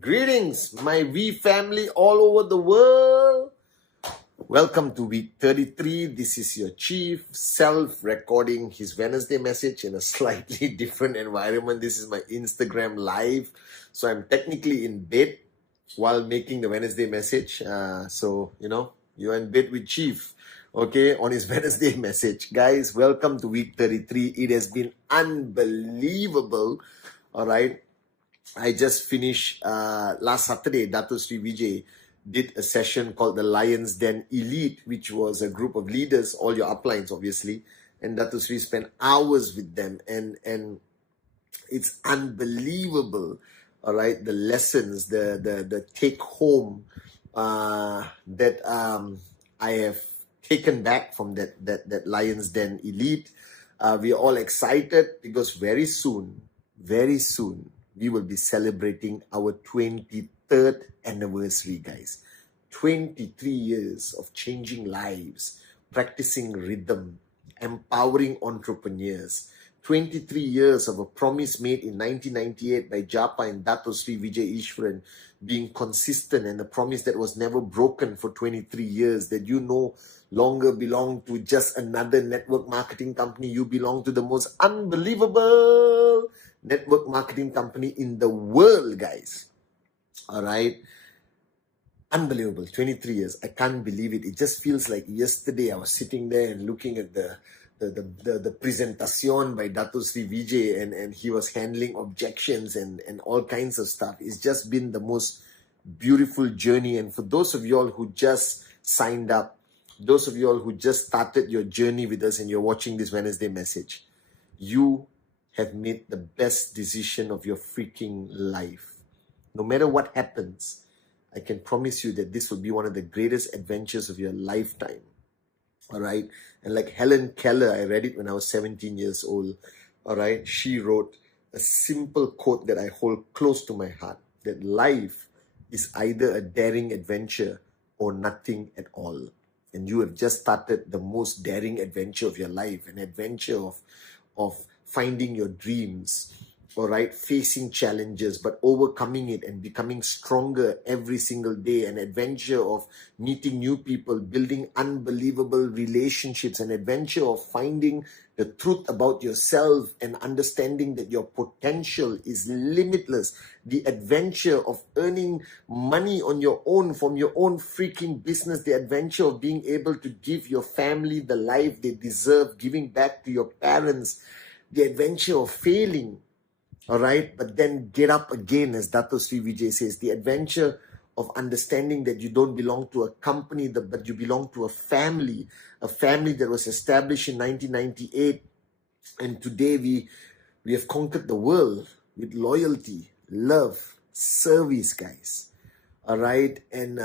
Greetings, my V family all over the world. Welcome to week 33. This is your chief self-recording his Wednesday message in a slightly different environment. This is my Instagram live. So I'm technically in bed while making the Wednesday message. You're in bed with Chief, okay, on his Wednesday message. Guys, welcome to week 33. It has been unbelievable, all right. I just finished last Saturday. Dato Sri Vijay did a session called the Lions Den Elite, which was a group of leaders, all your uplines obviously, and Dato Sri spent hours with them, and it's unbelievable, all right, the lessons, the take home that I have taken back from that Lions Den Elite. We are all excited because very soon, we will be celebrating our 23rd anniversary, guys. 23 years of changing lives, practicing rhythm, empowering entrepreneurs. 23 years of a promise made in 1998 by Japa and Dato Sri Vijay Ishwaran being consistent, and a promise that was never broken for 23 years, that you no longer belong to just another network marketing company. You belong to the most unbelievable network marketing company in the world, guys. All right. Unbelievable. 23 years. I can't believe it. It just feels like yesterday I was sitting there and looking at the presentation by Dato Sri Vijay, and he was handling objections and all kinds of stuff. It's just been the most beautiful journey. And for those of you all who just signed up, those of you all who just started your journey with us and you're watching this Wednesday message, you have made the best decision of your freaking life. No matter what happens, I can promise you that this will be one of the greatest adventures of your lifetime. All right. And like Helen Keller, I read it when I was 17 years old. All right. She wrote a simple quote that I hold close to my heart, that life is either a daring adventure or nothing at all. And you have just started the most daring adventure of your life, an adventure of finding your dreams, all right, facing challenges, but overcoming it and becoming stronger every single day, an adventure of meeting new people, building unbelievable relationships, an adventure of finding the truth about yourself and understanding that your potential is limitless, the adventure of earning money on your own from your own freaking business, the adventure of being able to give your family the life they deserve, giving back to your parents, the adventure of failing, all right, but then get up again, as Dato Sri Vijay says, the adventure of understanding that you don't belong to a company, but you belong to a family that was established in 1998. And today we have conquered the world with loyalty, love, service, guys. All right, and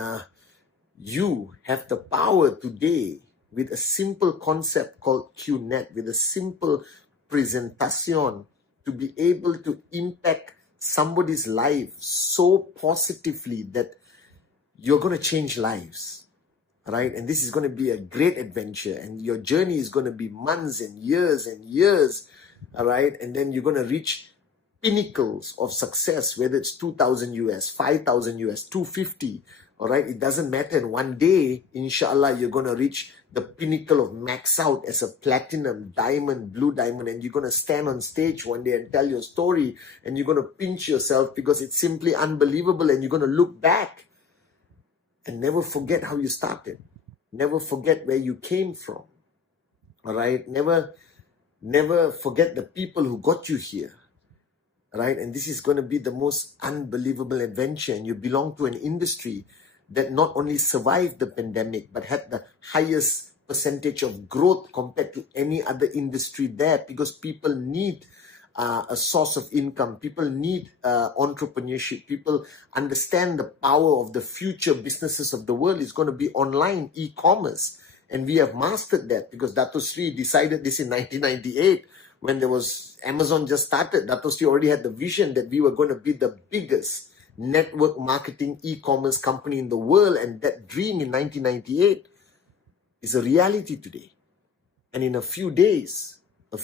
you have the power today with a simple concept called QNet, with a simple presentation, to be able to impact somebody's life so positively that you're going to change lives, right? And this is going to be a great adventure, and your journey is going to be months and years, all right? And then you're going to reach pinnacles of success, whether it's 2,000 US, 5,000 US, 250, all right? It doesn't matter. And one day, inshallah, you're going to reach the pinnacle of max out as a platinum, diamond, blue diamond, and you're going to stand on stage one day and tell your story, and you're going to pinch yourself because it's simply unbelievable, and you're going to look back and never forget how you started. Never forget where you came from, all right? Never forget the people who got you here, right? And this is going to be the most unbelievable adventure, and you belong to an industry that not only survived the pandemic, but had the highest percentage of growth compared to any other industry there, because people need a source of income. People need entrepreneurship. People understand the power of the future businesses of the world is going to be online, e-commerce. And we have mastered that because Dato Sri decided this in 1998 when there was Amazon just started. Dato Sri already had the vision that we were going to be the biggest network marketing e-commerce company in the world. And that dream in 1998 is a reality today. And in a few days, a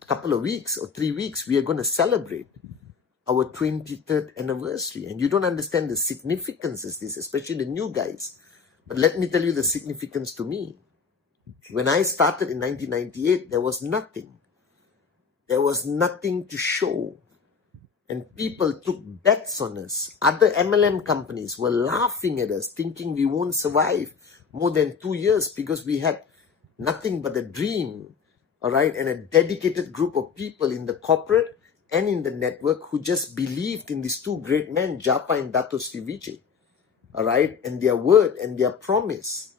couple of weeks or 3 weeks, we are going to celebrate our 23rd anniversary. And you don't understand the significance of this, especially the new guys. But let me tell you the significance to me. When I started in 1998, there was nothing. There was nothing to show. And people took bets on us. Other MLM companies were laughing at us, thinking we won't survive more than 2 years because we had nothing but a dream, all right, and a dedicated group of people in the corporate and in the network who just believed in these two great men, Japa and Dato Sri Vijay, all right, and their word and their promise.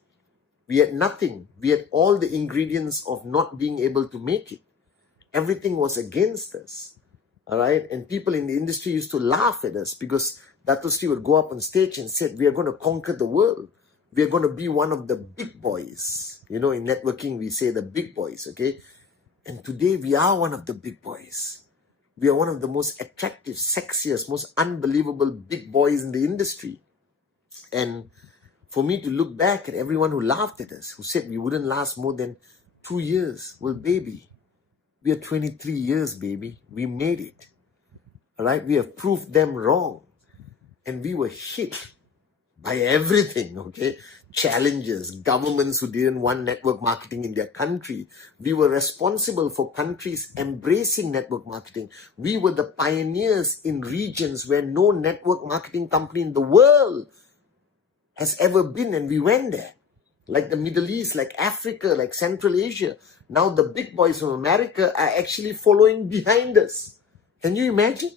We had nothing. We had all the ingredients of not being able to make it. Everything was against us, all right, and people in the industry used to laugh at us because Dato Sri would go up on stage and said, we are going to conquer the world. We are going to be one of the big boys. You know, in networking, we say the big boys, okay? And today, we are one of the big boys. We are one of the most attractive, sexiest, most unbelievable big boys in the industry. And for me to look back at everyone who laughed at us, who said we wouldn't last more than 2 years, well, baby, we are 23 years, baby. We made it, all right? We have proved them wrong. And we were hit by everything, okay? Challenges, governments who didn't want network marketing in their country. We were responsible for countries embracing network marketing. We were the pioneers in regions where no network marketing company in the world has ever been, and we went there. Like the Middle East, like Africa, like Central Asia. Now the big boys from America are actually following behind us. Can you imagine?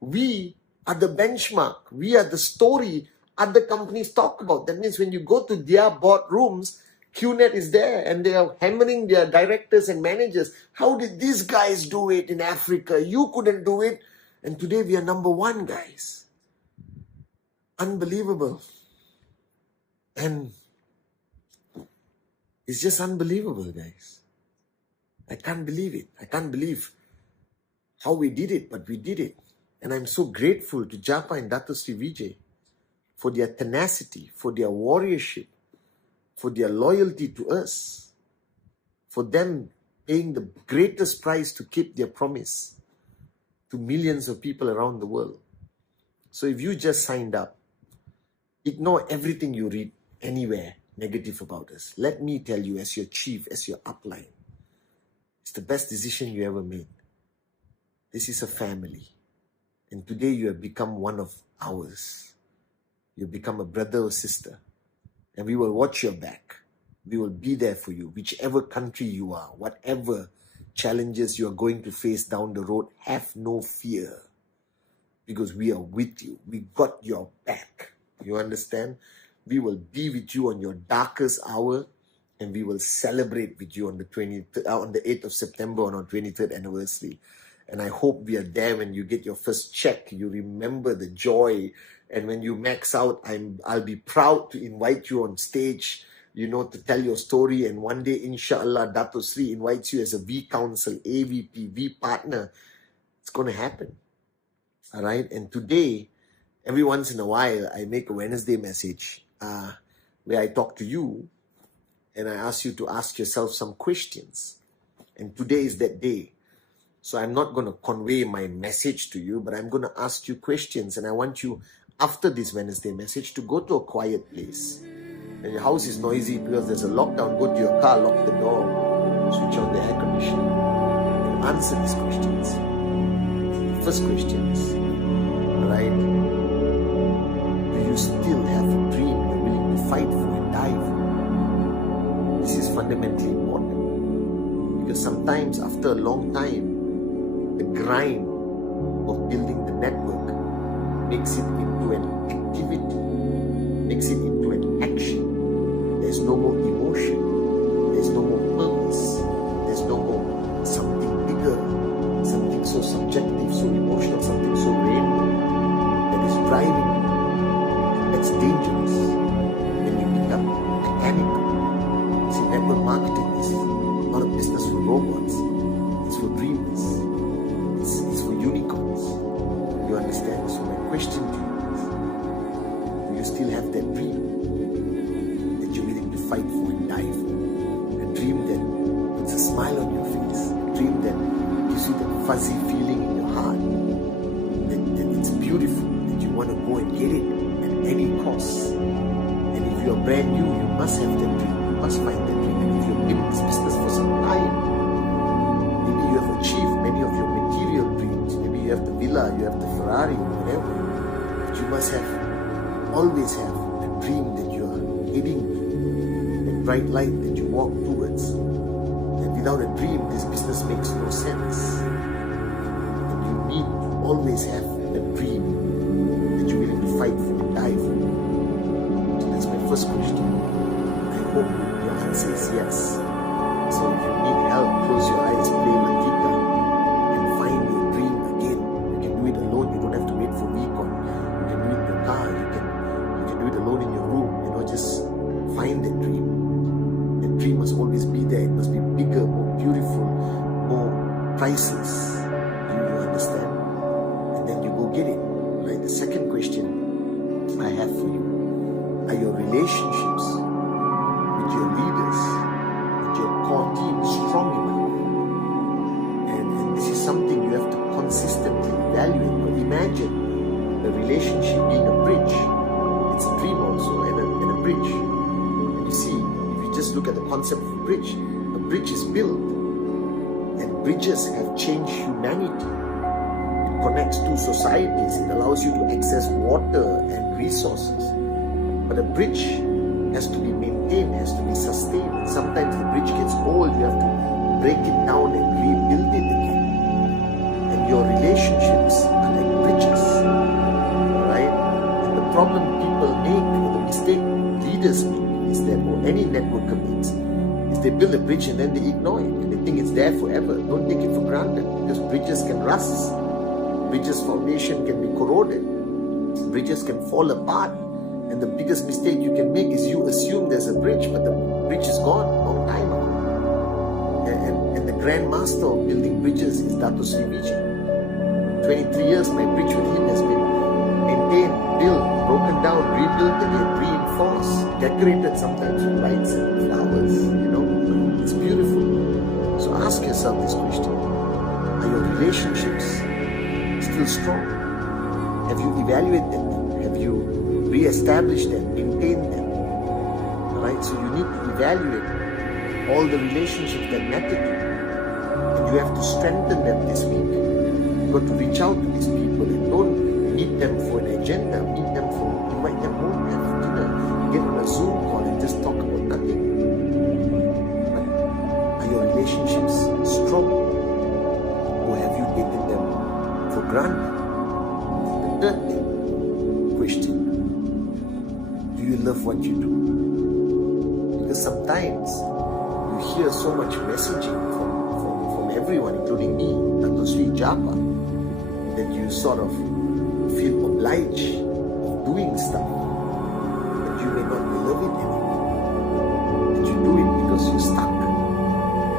We are the benchmark. We are the story other companies talk about. That means when you go to their boardrooms, QNet is there and they are hammering their directors and managers. How did these guys do it in Africa? You couldn't do it. And today we are number one, guys. Unbelievable. And it's just unbelievable, guys. I can't believe it. I can't believe how we did it, but we did it. And I'm so grateful to Japa and Dato Sri Vijay for their tenacity, for their warriorship, for their loyalty to us, for them paying the greatest price to keep their promise to millions of people around the world. So if you just signed up, ignore everything you read anywhere negative about us. Let me tell you, as your chief, as your upline, it's the best decision you ever made. This is a family. And today you have become one of ours. You've become a brother or sister. And we will watch your back. We will be there for you, whichever country you are, whatever challenges you are going to face down the road, have no fear. Because we are with you. We got your back. You understand? We will be with you on your darkest hour, and we will celebrate with you on the 8th of September on our 23rd anniversary. And I hope we are there when you get your first check. You remember the joy. And when you max out, I'll be proud to invite you on stage, you know, to tell your story. And one day, inshallah, Dato Sri invites you as a V Council, AVP, V Partner. It's going to happen. All right. And today, every once in a while, I make a Wednesday message where I talk to you and I ask you to ask yourself some questions. And today is that day. So I'm not going to convey my message to you, but I'm going to ask you questions. And I want you, after this Wednesday message, to go to a quiet place. And your house is noisy because there's a lockdown. Go to your car, lock the door, switch on the air conditioning, and answer these questions. The first question is, all right, do you still have a dream you're willing to fight for and die for? This is fundamentally important. Because sometimes, after a long time, the grind of building the network makes it into an activity, makes it into an action. There's no more emotion, there's smile on your face, a dream that gives you that fuzzy feeling in your heart, that it's beautiful, that you want to go and get it at any cost. And if you're brand new, you must have that dream, you must find that dream. And if you've been in this business for some time, maybe you have achieved many of your material dreams, maybe you have the villa, you have the Ferrari, whatever, but you must always have a dream that you are heading to, a bright light that you walk towards. And without a dream, this business makes no sense. And you need to always have a dream that you're willing to fight for and die for. So that's my first question. I hope your answer is yes. So if you need help, close your eyes, play Latika, and find your dream again. You can do it alone. You don't have to wait for Recon. You can do it in your car. You can do it alone in your room. Just find that dream. That dream must always be there. It must be bigger, more beautiful, more priceless. Do you understand? And then you go get it. Right? The second question I have for you: are your relationships with your leaders, with your core team, strong enough? And this is something you have to consistently evaluate. But imagine a relationship being a bridge. It's a dream also, and a bridge. And you see, if you just look at the concept of a bridge is built, and bridges have changed humanity. It connects two societies. It allows you to access water and resources. But a bridge has to be maintained, has to be sustained. And sometimes the bridge gets old. You have to break it down and rebuild it again. And your relationships are like bridges, right? And the problem people make, or the mistake leaders make, is that, or any networker makes, is they build a bridge and then they ignore it. And they think it's there forever. Don't take it for granted, because bridges can rust. Bridges' foundation can be corroded. Bridges can fall apart. And the biggest mistake you can make is you assume there's a bridge, but the bridge is gone a long time ago. And the grand master of building bridges is Dato Sri Vijay. 23 years, my bridge with him has been maintained, built, broken down, rebuilt again, reinforced, decorated sometimes with lights and flowers. It's beautiful. So ask yourself this question: are your relationships still strong? Have you evaluated them? Have you re-established them, maintained them? Right? So you need to evaluate all the relationships that matter to you, and you have to strengthen them this week. You've got to reach out to these people, and don't meet them for an agenda. Invite them home, have dinner, get on a Zoom call and just talk about nothing. But are your relationships strong, or have you taken them for granted? The third question: do you love what you do? Because sometimes you hear so much messaging from everyone, including me, Dato Sri Japa, that you sort of feel obliged of doing stuff, but you may not love it anymore. And you do it because you're stuck,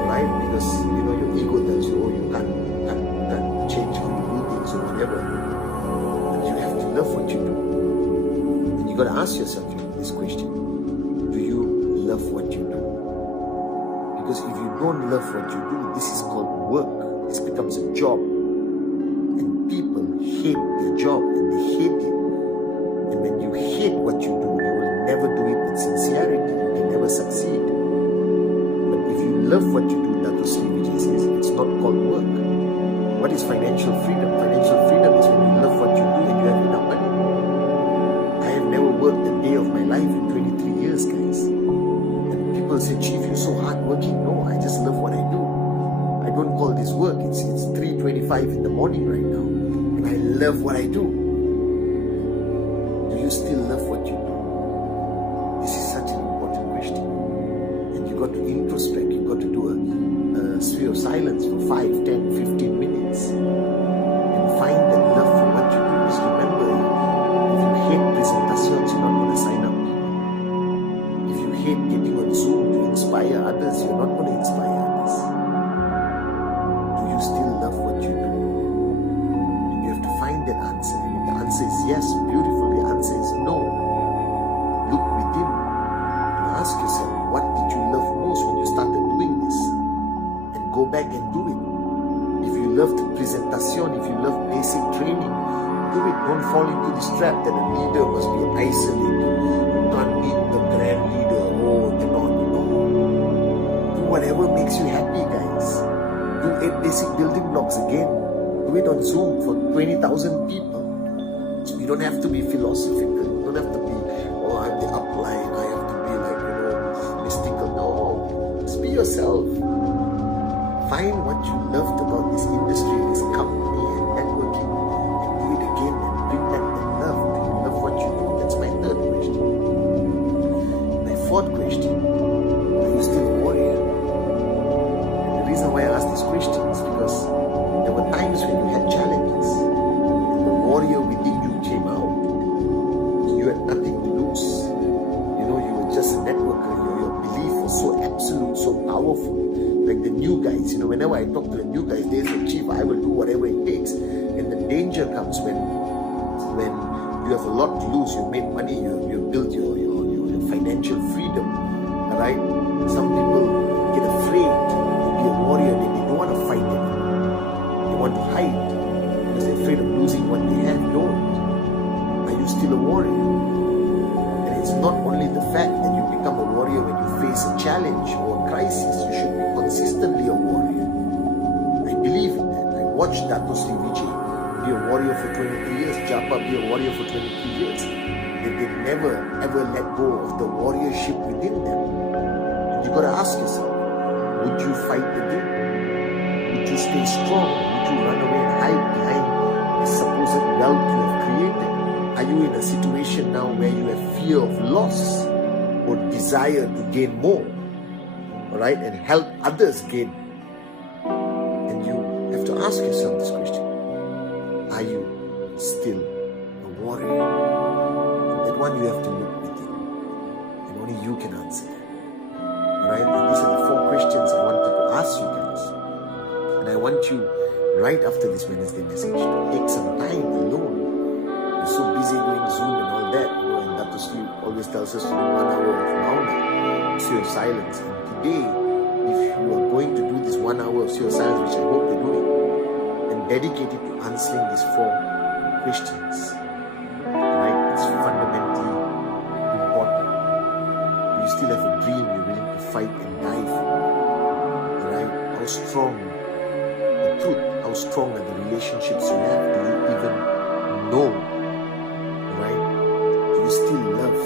right? Because your ego tells you, oh, you can't change how you do things or whatever. But you have to love what you do. And you got to ask yourself this question: do you love what you do? Because if you don't love what you do, this is called work. This becomes a job. And people hate their job, and they hate it. And when you hate what you do, you will never do it with sincerity. You can never succeed. But if you love what you do, Dato Sri Vijay says, it's not called work. What is financial freedom? Financial freedom is when you love what you do and you have enough money. I have never worked a day of my life in 23 years, guys. And people say, Chief, you're so hardworking. No, I just love what I do. I don't call this work. It's 3:25 in the morning right now, and I love what I do. Do you still love what you do? This is such an important question, and you got to introspect. You got to do a sphere of silence for 5, 10, 15 minutes, and find that love for what you do. Because remember, if you hate presentations, you're not going to sign up. If you hate getting on Zoom to inspire others, you're not going to inspire others. Still love what you do? And you have to find that answer. And if the answer is yes, beautiful. The answer is no. Look within and ask yourself, what did you love most when you started doing this? love the presentation, if you love basic training, do it. Don't fall into this trap that a leader must be isolated. You can't meet the grand leader. Oh, they're not. No. Do whatever makes you happy, guys. Do 8 basic building blocks again. Do it on Zoom for 20,000 people. You don't have to be philosophical. You don't have to be, oh, I'm the upline. I have to be like, mystical. No. Just be yourself. Find what you loved about this industry, this company and networking, and do it again and bring back the love. Do you love what you do? That's my third question. My fourth question, are you still a warrior? And the reason why I ask this question is because there were times when you had challenges and the warrior within you came out. You had nothing to lose. You were just a networker. Your belief was so absolute, so powerful. Like the new guys, whenever I talk to the new guys, they say, Chief, I will do whatever it takes. And the danger comes when you have a lot to lose. You made money, you built your financial freedom. Alright? Some people get afraid to be a warrior. They don't want to fight anymore. They want to hide because they're afraid of losing what they have. Don't. Are you still a warrior? And it's not only the fact that you become a warrior when you face a challenge or a crisis. You should be consistently a warrior. I believe in that. I watched Dato Sri Vijay be a warrior for 23 years, Japa be a warrior for 23 years. They never ever let go of the warriorship within them. And you gotta ask yourself, would you fight again? Would you stay strong? Would you run away and hide behind the supposed wealth you have created? Are you in a situation now where you have fear of loss or desire to gain more? Alright, and help others gain. And you have to ask yourself this question. Are you still a warrior? And that one you have to look within. And only you can answer that. Alright, and these are the 4 questions I wanted to ask you guys. And I want you, right after this Wednesday message, to take some time alone. You're so busy doing Zoom and all that, and Dr. Sri always tells us to do 1 hour of Mauna, Sea of Silence. And today, if you are going to do this 1 hour of Sea of Silence, which I hope you're doing, then dedicate it to answering these 4 questions. Right? It's fundamentally important. Do you still have a dream you're willing to fight and die for? Right? How strong the truth, how strong are the relationships you have? Do you even know? Right? Do you still love?